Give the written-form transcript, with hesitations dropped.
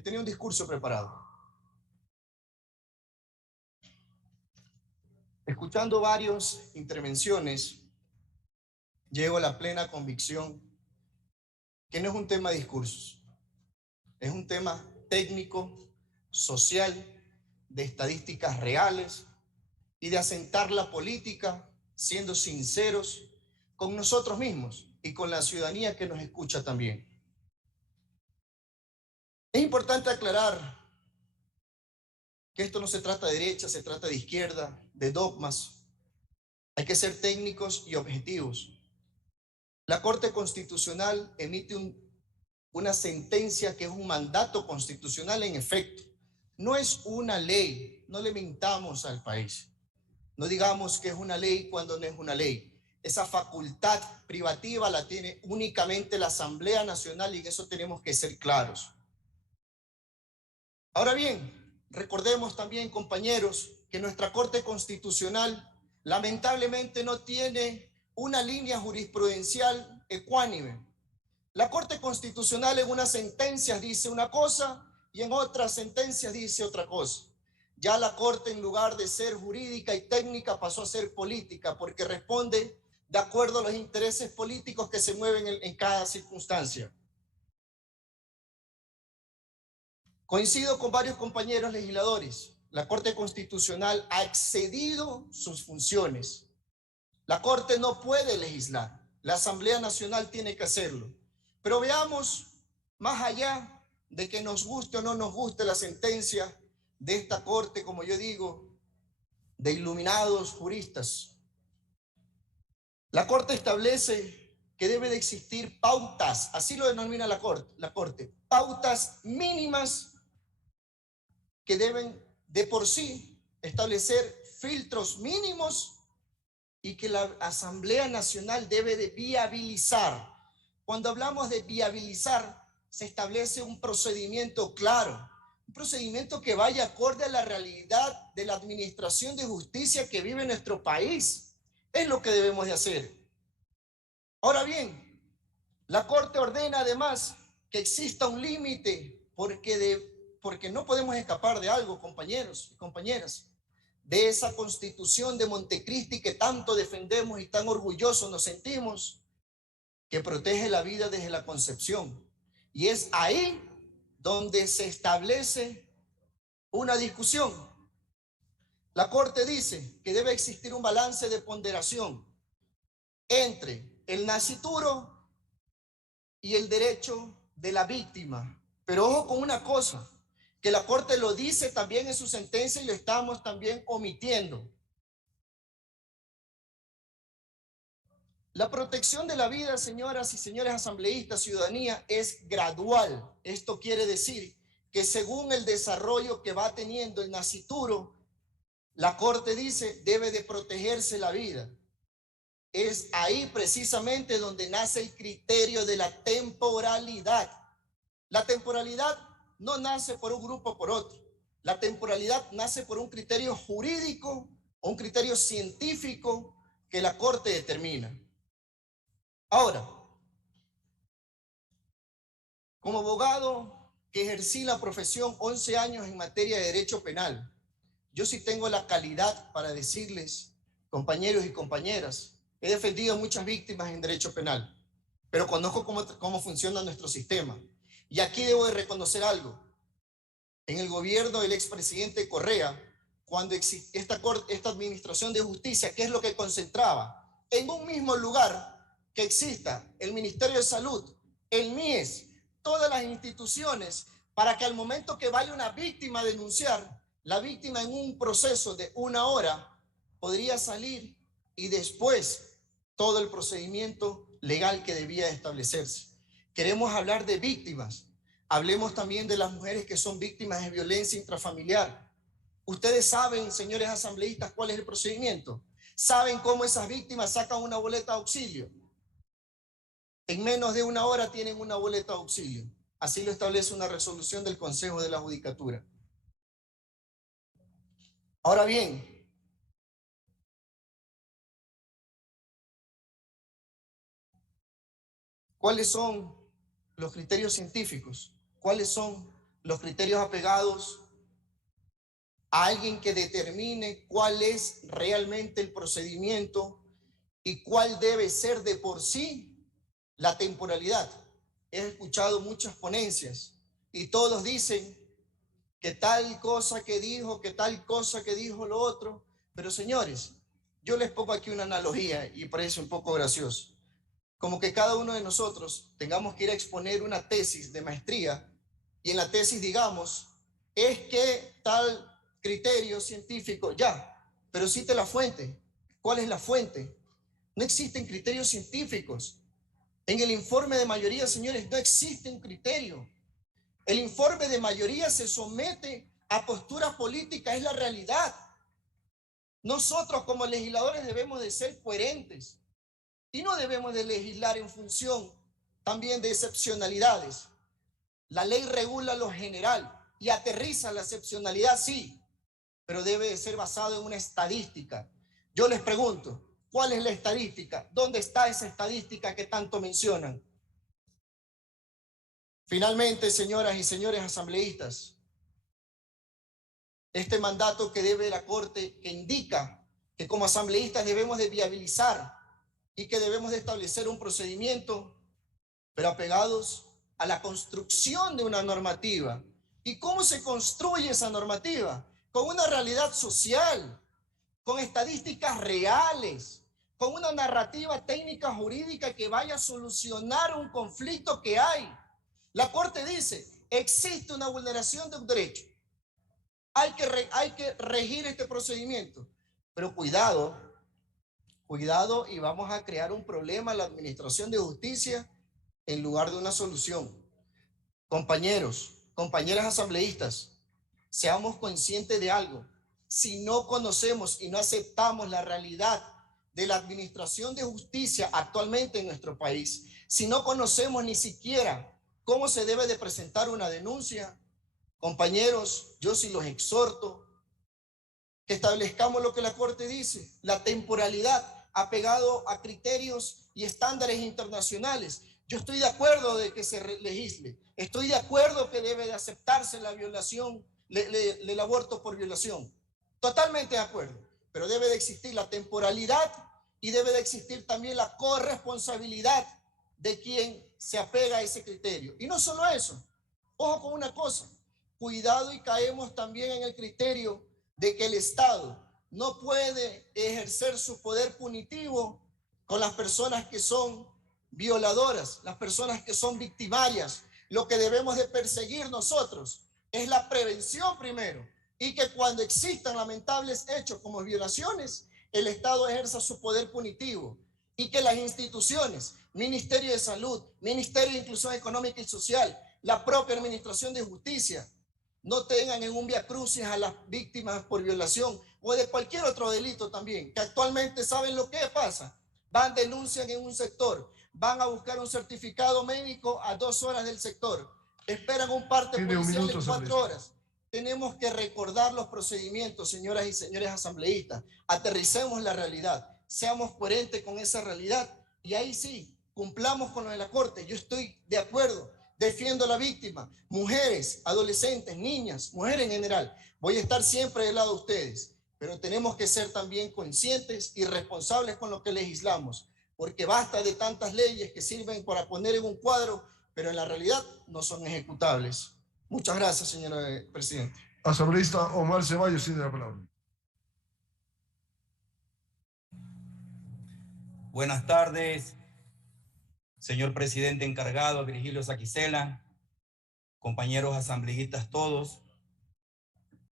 que tenía un discurso preparado. Escuchando varias intervenciones, llego a la plena convicción que no es un tema de discursos, es un tema técnico, social, de estadísticas reales y de asentar la política siendo sinceros con nosotros mismos y con la ciudadanía que nos escucha también. Es importante aclarar que esto no se trata de derecha, se trata de izquierda, de dogmas. Hay que ser técnicos y objetivos. La Corte Constitucional emite una sentencia que es un mandato constitucional en efecto. No es una ley, no le mintamos al país. No digamos que es una ley cuando no es una ley. Esa facultad privativa la tiene únicamente la Asamblea Nacional y en eso tenemos que ser claros. Ahora bien, recordemos también, compañeros, que nuestra Corte Constitucional lamentablemente no tiene una línea jurisprudencial ecuánime. La Corte Constitucional en unas sentencias dice una cosa y en otras sentencias dice otra cosa. Ya la Corte, en lugar de ser jurídica y técnica, pasó a ser política porque responde de acuerdo a los intereses políticos que se mueven en cada circunstancia. Coincido con varios compañeros legisladores. La Corte Constitucional ha excedido sus funciones. La Corte no puede legislar. La Asamblea Nacional tiene que hacerlo. Pero veamos más allá de que nos guste o no nos guste la sentencia de esta Corte, como yo digo, de iluminados juristas. La Corte establece que debe de existir pautas, así lo denomina la Corte, pautas mínimas que deben de por sí establecer filtros mínimos y que la Asamblea Nacional debe de viabilizar. Cuando hablamos de viabilizar, se establece un procedimiento claro, un procedimiento que vaya acorde a la realidad de la administración de justicia que vive nuestro país. Es lo que debemos de hacer. Ahora bien, la Corte ordena además que exista un límite porque no podemos escapar de algo, compañeros y compañeras, de esa Constitución de Montecristi que tanto defendemos y tan orgullosos nos sentimos, que protege la vida desde la concepción. Y es ahí donde se establece una discusión. La Corte dice que debe existir un balance de ponderación entre el nascituro y el derecho de la víctima. Pero ojo con una cosa, que la Corte lo dice también en su sentencia y lo estamos también omitiendo. La protección de la vida, señoras y señores asambleístas, ciudadanía, es gradual. Esto quiere decir que según el desarrollo que va teniendo el nascituro, la Corte dice debe de protegerse la vida. Es ahí precisamente donde nace el criterio de la temporalidad. La temporalidad no nace por un grupo o por otro. La temporalidad nace por un criterio jurídico o un criterio científico que la Corte determina. Ahora, como abogado que ejercí la profesión 11 años en materia de derecho penal, yo sí tengo la calidad para decirles, compañeros y compañeras, he defendido a muchas víctimas en derecho penal, pero conozco cómo funciona nuestro sistema. Y aquí debo de reconocer algo. En el gobierno del expresidente Correa, cuando esta administración de justicia, ¿qué es lo que concentraba? En un mismo lugar que exista el Ministerio de Salud, el MIES, todas las instituciones, para que al momento que vaya una víctima a denunciar, la víctima en un proceso de 1 hora podría salir y después todo el procedimiento legal que debía establecerse. Queremos hablar de víctimas. Hablemos también de las mujeres que son víctimas de violencia intrafamiliar. Ustedes saben, señores asambleístas, cuál es el procedimiento. Saben cómo esas víctimas sacan una boleta de auxilio. En menos de 1 hora tienen una boleta de auxilio. Así lo establece una resolución del Consejo de la Judicatura. Ahora bien, ¿cuáles son los criterios científicos? ¿Cuáles son los criterios apegados a alguien que determine cuál es realmente el procedimiento y cuál debe ser de por sí la temporalidad. He escuchado muchas ponencias y todos dicen que tal cosa que dijo, que tal cosa que dijo lo otro. Pero señores, yo les pongo aquí una analogía y parece un poco gracioso. Como que cada uno de nosotros tengamos que ir a exponer una tesis de maestría y en la tesis digamos, es que tal criterio científico, ya, pero cite la fuente. ¿Cuál es la fuente? No existen criterios científicos. En el informe de mayoría, señores, no existe un criterio. El informe de mayoría se somete a posturas políticas, es la realidad. Nosotros como legisladores debemos de ser coherentes y no debemos de legislar en función también de excepcionalidades. La ley regula lo general y aterriza la excepcionalidad, sí, pero debe de ser basado en una estadística. Yo les pregunto, ¿cuál es la estadística? ¿Dónde está esa estadística que tanto mencionan? Finalmente, señoras y señores asambleístas, este mandato que debe la Corte, que indica que como asambleístas debemos de viabilizar y que debemos de establecer un procedimiento, pero apegados a la construcción de una normativa. ¿Y cómo se construye esa normativa? Con una realidad social, con estadísticas reales, con una narrativa técnica jurídica que vaya a solucionar un conflicto que hay. La Corte dice, existe una vulneración de un derecho. Hay que regir este procedimiento. Pero cuidado y vamos a crear un problema en la administración de justicia en lugar de una solución. Compañeros, compañeras asambleístas, seamos conscientes de algo. Si no conocemos y no aceptamos la realidad de la administración de justicia actualmente en nuestro país, si no conocemos ni siquiera cómo se debe de presentar una denuncia, compañeros, yo sí los exhorto que establezcamos lo que la Corte dice, la temporalidad apegado a criterios y estándares internacionales. Yo estoy de acuerdo de que se legisle, estoy de acuerdo que debe de aceptarse la violación, el aborto por violación, totalmente de acuerdo, pero debe de existir la temporalidad y debe de existir también la corresponsabilidad de quien se apega a ese criterio. Y no solo eso, ojo con una cosa, cuidado y caemos también en el criterio de que el Estado no puede ejercer su poder punitivo con las personas que son violadoras, las personas que son victimarias. Lo que debemos de perseguir nosotros es la prevención primero y que cuando existan lamentables hechos como violaciones, el Estado ejerza su poder punitivo y que las instituciones, Ministerio de Salud, Ministerio de Inclusión Económica y Social, la propia Administración de Justicia, no tengan en un viacrucis a las víctimas por violación o de cualquier otro delito también, que actualmente saben lo que pasa. Van, denuncian en un sector, van a buscar un certificado médico a 2 horas del sector, esperan un parte policial en 4 horas. Tenemos que recordar los procedimientos, señoras y señores asambleístas. Aterricemos la realidad, seamos coherentes con esa realidad y ahí sí, cumplamos con lo de la Corte. Yo estoy de acuerdo. Defiendo a la víctima, mujeres, adolescentes, niñas, mujeres en general. Voy a estar siempre del lado de ustedes, pero tenemos que ser también conscientes y responsables con lo que legislamos, porque basta de tantas leyes que sirven para poner en un cuadro, pero en la realidad no son ejecutables. Muchas gracias, señor presidente. Asambleísta Omar Ceballos tiene la palabra. Buenas tardes, señor presidente encargado, Virgilio Saquicela, compañeros asambleístas todos.